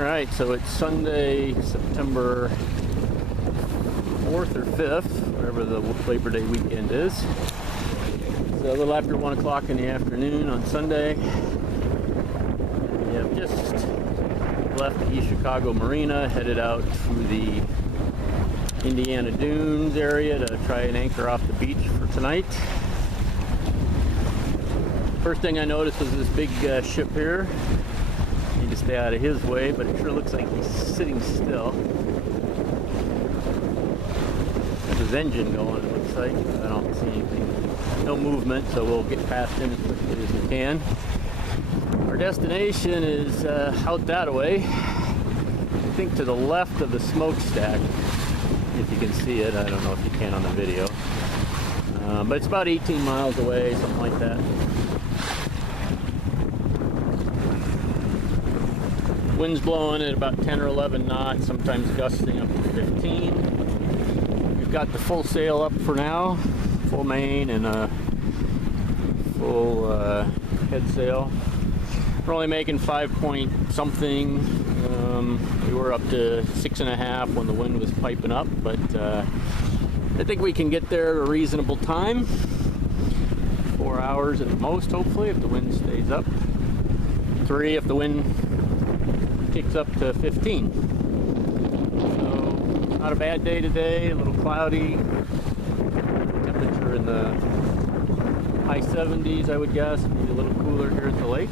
Alright, so it's Sunday, September 4th or 5th, whatever the Labor Day weekend is. It's a little after 1 o'clock in the afternoon on Sunday. We have just left the East Chicago Marina, headed out to the Indiana Dunes area to try and anchor off the beach for tonight. First thing I noticed was this big ship here. Need to stay out of his way, but it sure looks like he's sitting still. There's his engine going, it looks like. I don't see anything. No movement, so we'll get past him as quickly as we can. Our destination is out that way. I think to the left of the smokestack, if you can see it. I don't know if you can on the video. But it's about 18 miles away, something like that. Wind's blowing at about 10 or 11 knots, sometimes gusting up to 15. We've got the full sail up for now, full main and a full head sail. We're only making 5 point something. We were up to 6.5 when the wind was piping up, but I think we can get there at a reasonable time. 4 hours at the most, hopefully, if the wind stays up. 3 if the wind kicks up to 15. So not a bad day today, a little cloudy, temperature in the high 70s I would guess, maybe a little cooler here at the lake.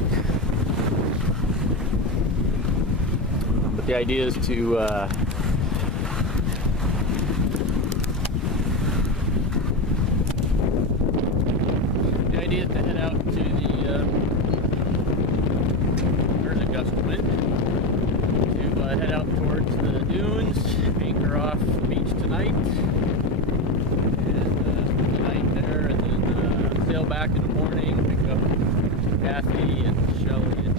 But the idea is to head out to the there's a gust of wind. Head out towards the dunes, anchor off the beach tonight, and spend the night there, and then sail back in the morning, pick up Kathy and Shelly and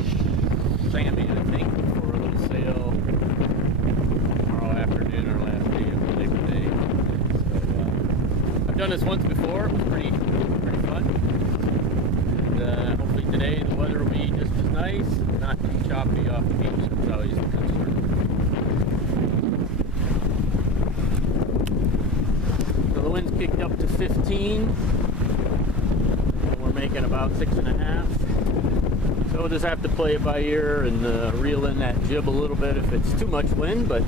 Sammy, I think, for a little sail tomorrow afternoon, our last day of Labor Day. So I've done this once before. It was pretty fun, and hopefully today the weather will be just as nice, not too choppy off the beach. It's always a concern. So the wind's kicked up to 15. And we're making about 6.5. So we'll just have to play it by ear and reel in that jib a little bit if it's too much wind, but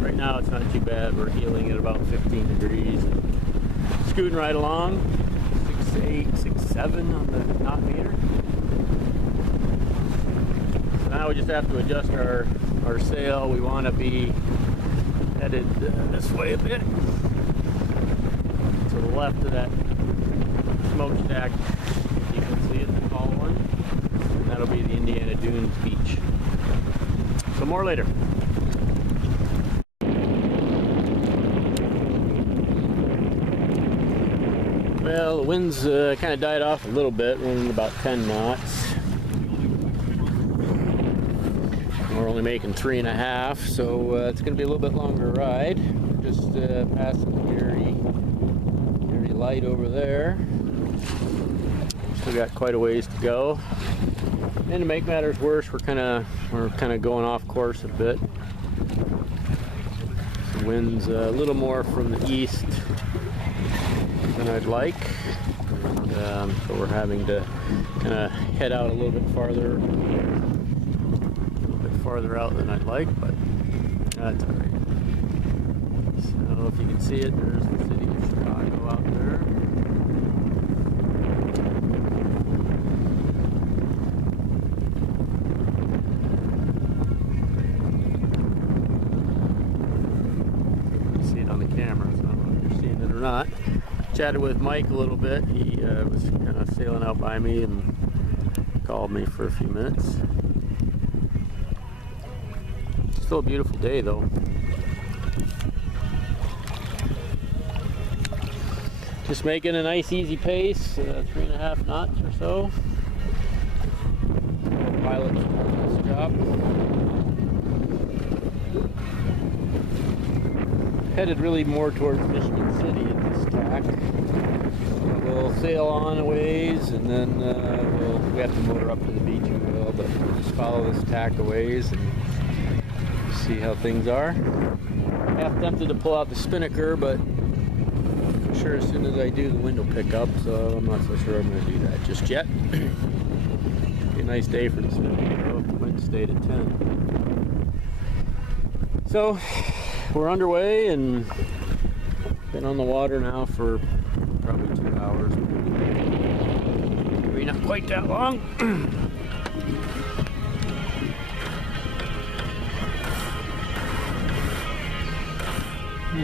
right now it's not too bad. We're heeling at about 15 degrees and scooting right along. 6.8, 6.7 on the knot meter. So now we just have to adjust our sail. We want to be headed this way a bit to the left of that smokestack. You can see it, the tall one. And that'll be the Indiana Dunes beach. So more later. Well, the wind's kind of died off a little bit. We're in about 10 knots. We're only making 3.5, so it's going to be a little bit longer ride. We're just passing the Erie light over there. Still got quite a ways to go. And to make matters worse, we're kind of going off course a bit. The wind's a little more from the east than I'd like. So we're having to kind of head out a little bit farther out than I'd like, but that's all right. So if you can see it, there's the city of Chicago out there. You can see it on the camera, so I don't know if you're seeing it or not. Chatted with Mike a little bit. He was kind of sailing out by me and called me for a few minutes. Still a beautiful day though. Just making a nice easy pace, 3.5 knots or so. Pilot's doing this job. Headed really more towards Michigan City at this tack. We'll sail on a ways and then we have to motor up to the beach and we'll just follow this tack a ways and see how things are. Half tempted to pull out the spinnaker, but I'm sure as soon as I do, the wind will pick up, so I'm not so sure I'm going to do that just yet. Be a nice day for the spinnaker, though, if the wind stayed at 10. So, we're underway and been on the water now for probably 2 hours. Maybe not quite that long.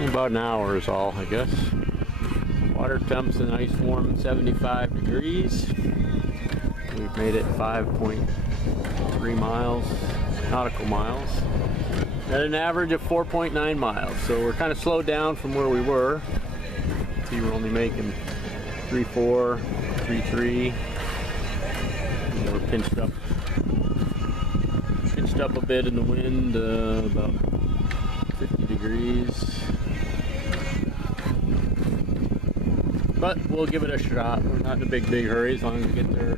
About an hour is all, I guess. Water temp's a nice warm 75 degrees. We've made it 5.3 miles, nautical miles, at an average of 4.9 miles. So we're kind of slowed down from where we were. See, we're only making 3.4, 3.3. And we're pinched up a bit in the wind, about 50 degrees. But we'll give it a shot. We're not in a big hurry as long as we get there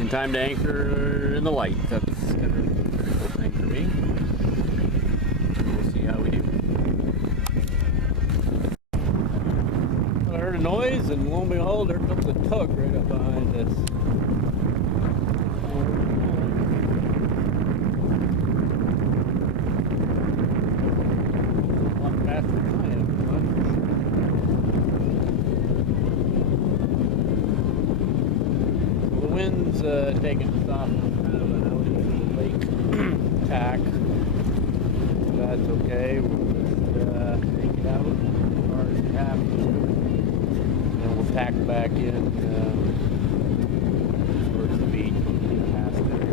in time to anchor in the light. That's kind of the critical thing for me. We'll see how we do. I heard a noise, and lo and behold, there comes a tug right up behind us. A lot faster than I am. The wind's taking us off kind of an out into the lake tack. That's okay. We'll just take it out as far as we have to. And we'll tack back in towards the beach. We'll get past there, I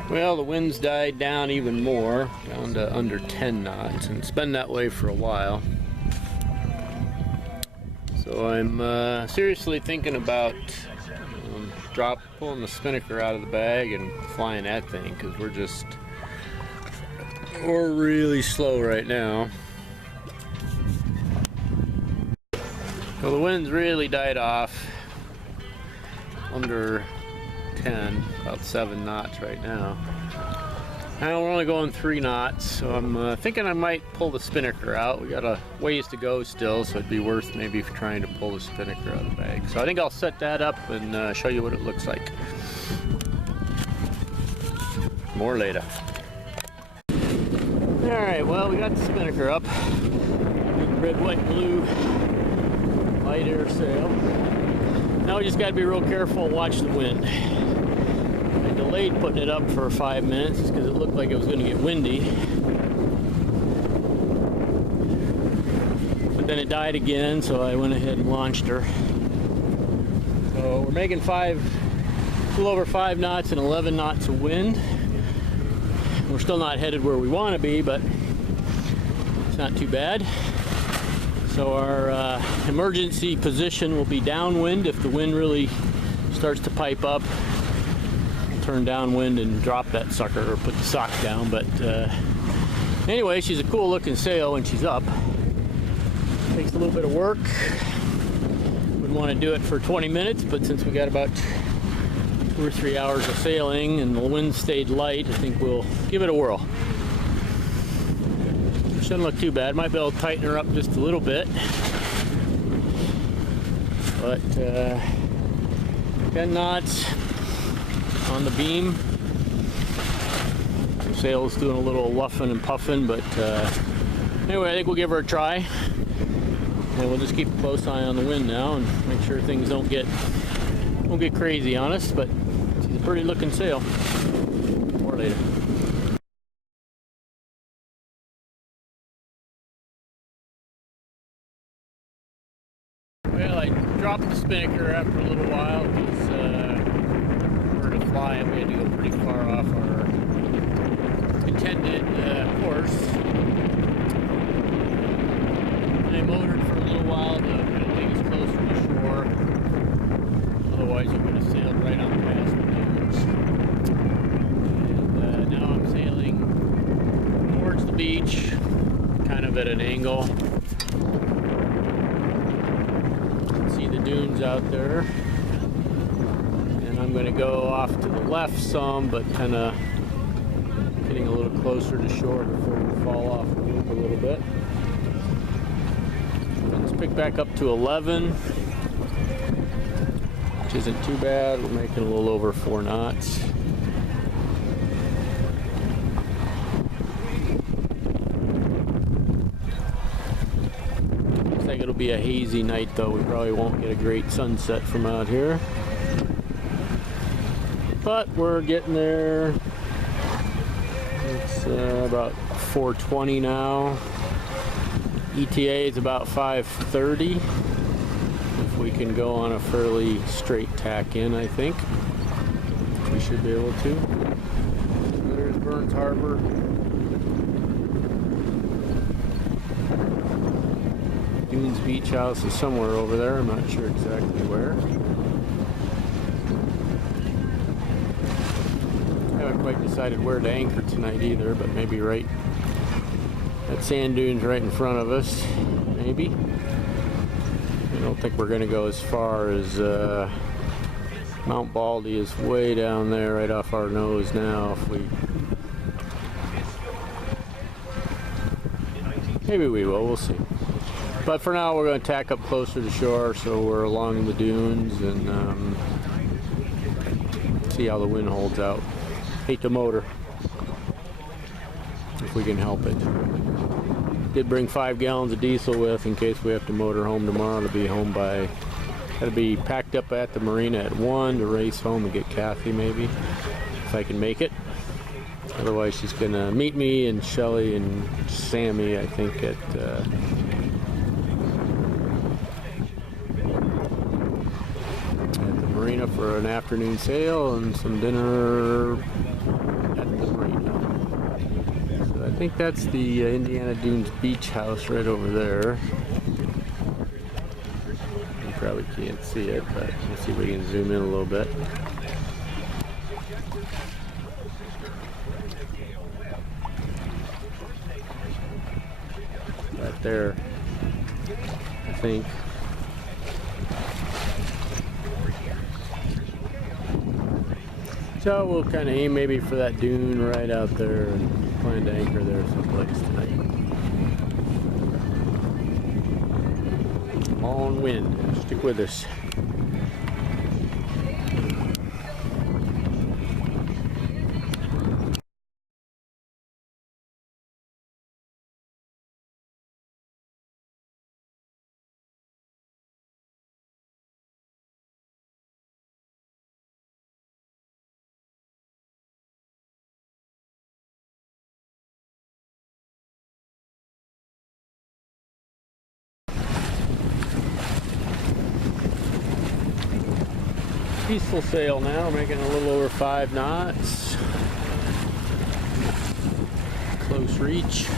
guess. Well, the wind's died down even more, down to under 10 knots, and it's been that way for a while. So I'm seriously thinking about pulling the spinnaker out of the bag and flying that thing, because we're really slow right now. So the wind's really died off, under 10, about 7 knots right now. Now we're only going 3 knots, so I'm thinking I might pull the spinnaker out. We got a ways to go still, so it'd be worth maybe trying to pull the spinnaker out of the bag. So I think I'll set that up and show you what it looks like. More later. Alright, well, we got the spinnaker up. Red, white, blue, light air sail. Now we just got to be real careful and watch the wind. I delayed putting it up for 5 minutes because it looked like it was going to get windy. But then it died again, so I went ahead and launched her. So we're making a little over 5 knots and 11 knots of wind. We're still not headed where we want to be, but it's not too bad. So our emergency position will be downwind. If the wind really starts to pipe up, turn downwind and drop that sucker or put the sock down. But anyway, she's a cool looking sail when she's up. Takes a little bit of work. Wouldn't want to do it for 20 minutes, but since we got about 2 or 3 hours of sailing and the wind stayed light, I think we'll give it a whirl. Shouldn't look too bad. Might be able to tighten her up just a little bit. But 10 knots on the beam. The sail's doing a little luffing and puffing, but anyway, I think we'll give her a try. And we'll just keep a close eye on the wind now and make sure things don't get crazy on us, but she's a pretty looking sail. More later. Well, I dropped the spinnaker after a little while because for her to fly, we had to go pretty far off our intended course. And I motored for a little while to kind of take us closer to shore. Otherwise, you would have sailed right on past the dunes. And now I'm sailing towards the beach, kind of at an angle. See the dunes out there, and I'm I'm going to go off to the left some, but kind of getting a little closer to shore before we fall off the loop a little bit. Let's pick back up to 11, which isn't too bad. We're making a little over 4 knots. Looks like it'll be a hazy night though. We probably won't get a great sunset from out here. But we're getting there. It's about 4:20 now. ETA is about 5:30. If we can go on a fairly straight tack in, I think we should be able to. So there's Burns Harbor. Dunes Beach House is somewhere over there. I'm not sure exactly where. I haven't quite decided where to anchor tonight either, but maybe right. That sand dune's right in front of us, maybe. I don't think we're going to go as far as Mount Baldy is way down there, right off our nose now. If we, maybe we will. We'll see. But for now, we're going to tack up closer to shore, so we're along the dunes and see how the wind holds out. Hate the motor, if we can help it. Did bring 5 gallons of diesel with in case we have to motor home tomorrow. To be home by, gotta be packed up at the marina at 1 to race home and get Kathy maybe, if I can make it. Otherwise she's gonna meet me and Shelly and Sammy, I think, at the marina for an afternoon sail and some dinner at the marina. I think that's the Indiana Dunes Beach House right over there. You probably can't see it, but let's see if we can zoom in a little bit. Right there, I think. So we'll kind of aim maybe for that dune right out there and plan to anchor there someplace tonight. On wind. Stick with us. Peaceful sail now, making a little over 5 knots. Close reach.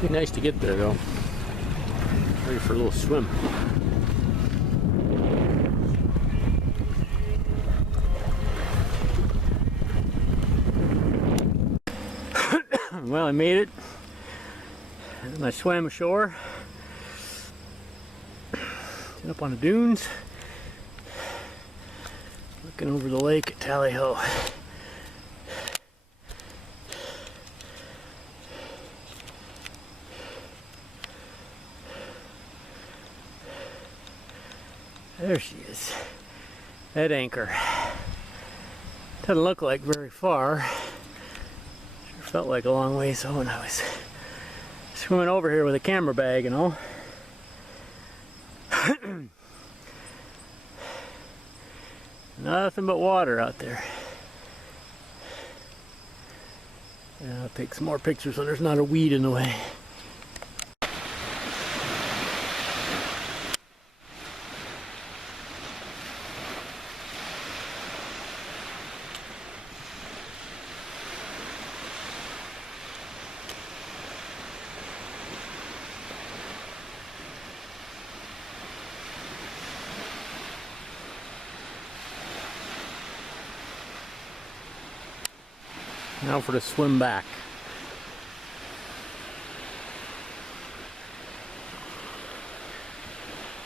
Be nice to get there though. Ready for a little swim. Well, I made it. And I swam ashore. Up on the dunes. Looking over the lake at Tally Ho. There she is. At anchor. Doesn't look like very far. Sure felt like a long ways when I was swimming over here with a camera bag and all. Nothing but water out there. Yeah, I'll take some more pictures when there's not a weed in the way. Now for the swim back.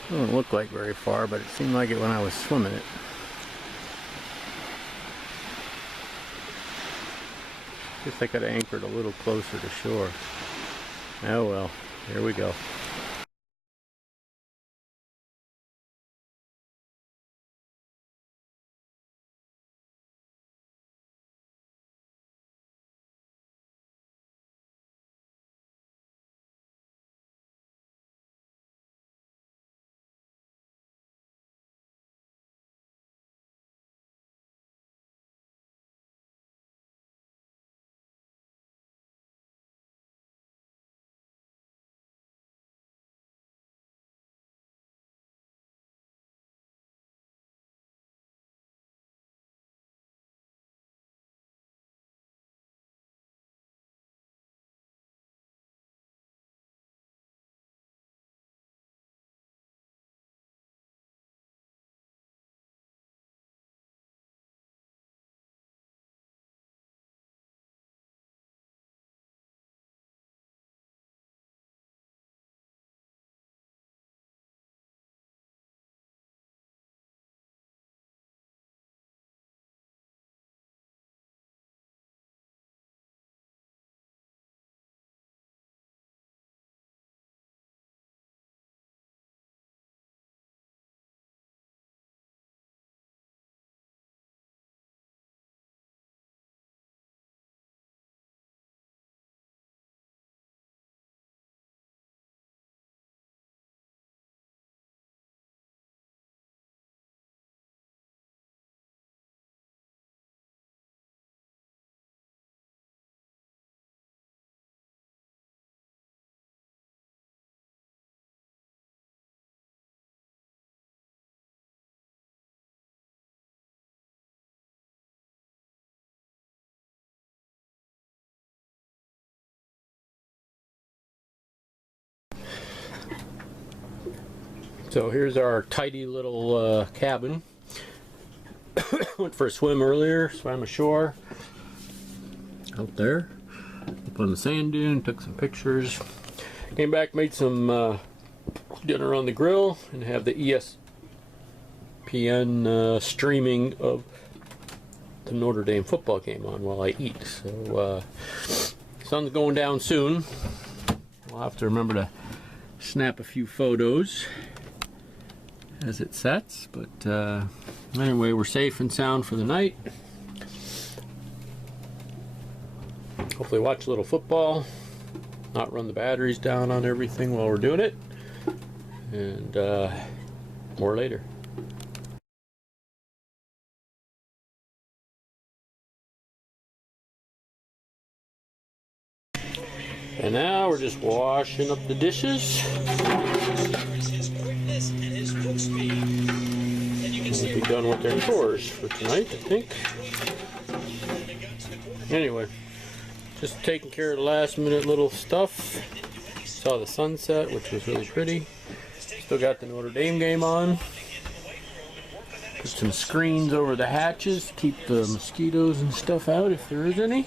Doesn't look like very far, but it seemed like it when I was swimming it. Guess I could have anchored a little closer to shore. Oh well, here we go. So here's our tidy little cabin. Went for a swim earlier, swam ashore out there up on the sand dune, took some pictures, came back, made some dinner on the grill, and have the ESPN streaming of the Notre Dame football game on while I eat. So sun's going down soon. I'll have to remember to snap a few photos as it sets, but anyway, we're safe and sound for the night. Hopefully watch a little football, not run the batteries down on everything while we're doing it, and more later. And now we're just washing up the dishes. We'll be done with their chores for tonight, I think. Anyway, just taking care of the last minute little stuff. Saw the sunset, which was really pretty. Still got the Notre Dame game on. Put some screens over the hatches to keep the mosquitoes and stuff out if there is any.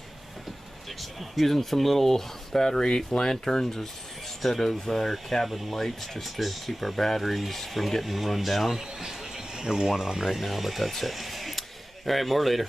Using some little battery lanterns instead of our cabin lights, just to keep our batteries from getting run down. I have one on right now, but that's it. Alright, more later.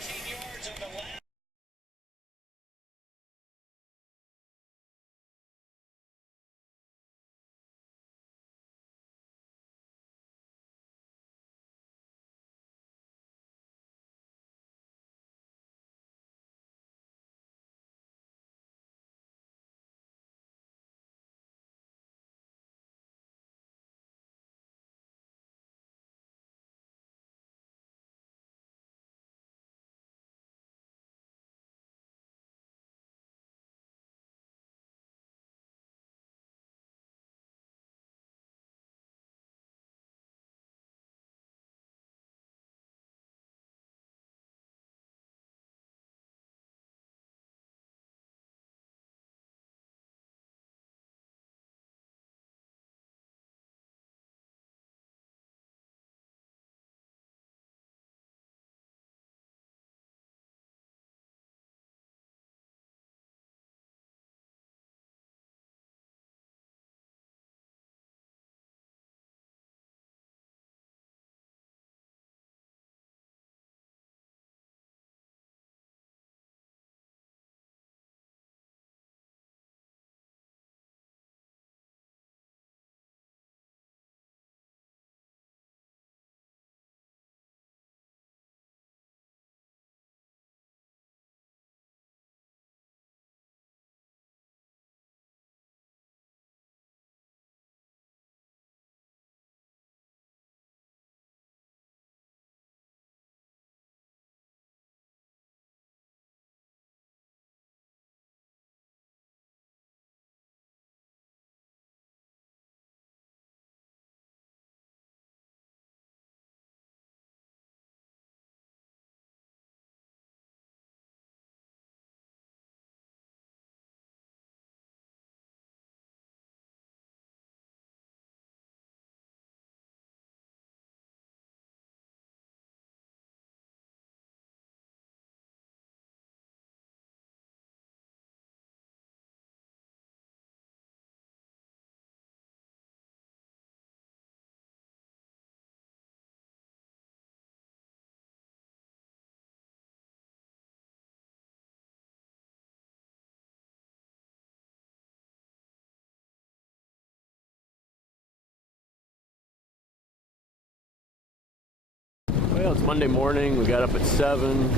Well, it's Monday morning. We got up at 7,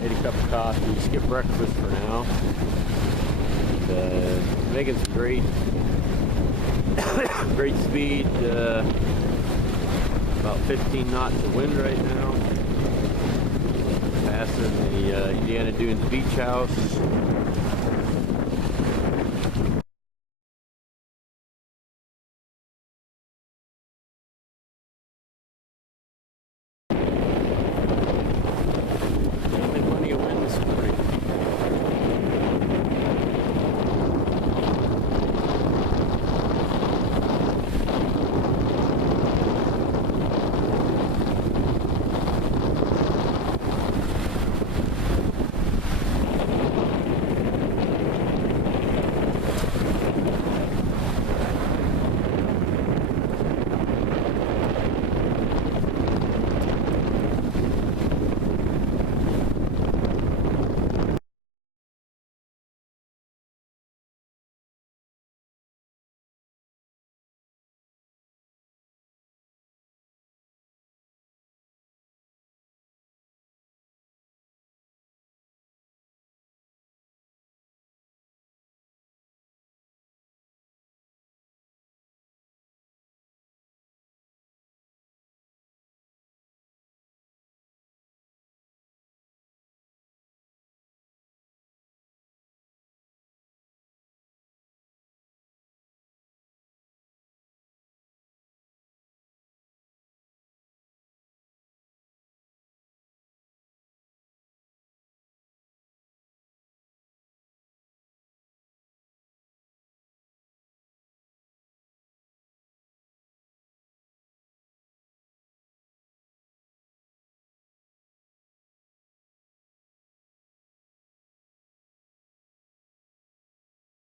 made a cup of coffee, skipped breakfast for now. And, making some great speed, about 15 knots of wind right now. Passing the Indiana Dunes beach house.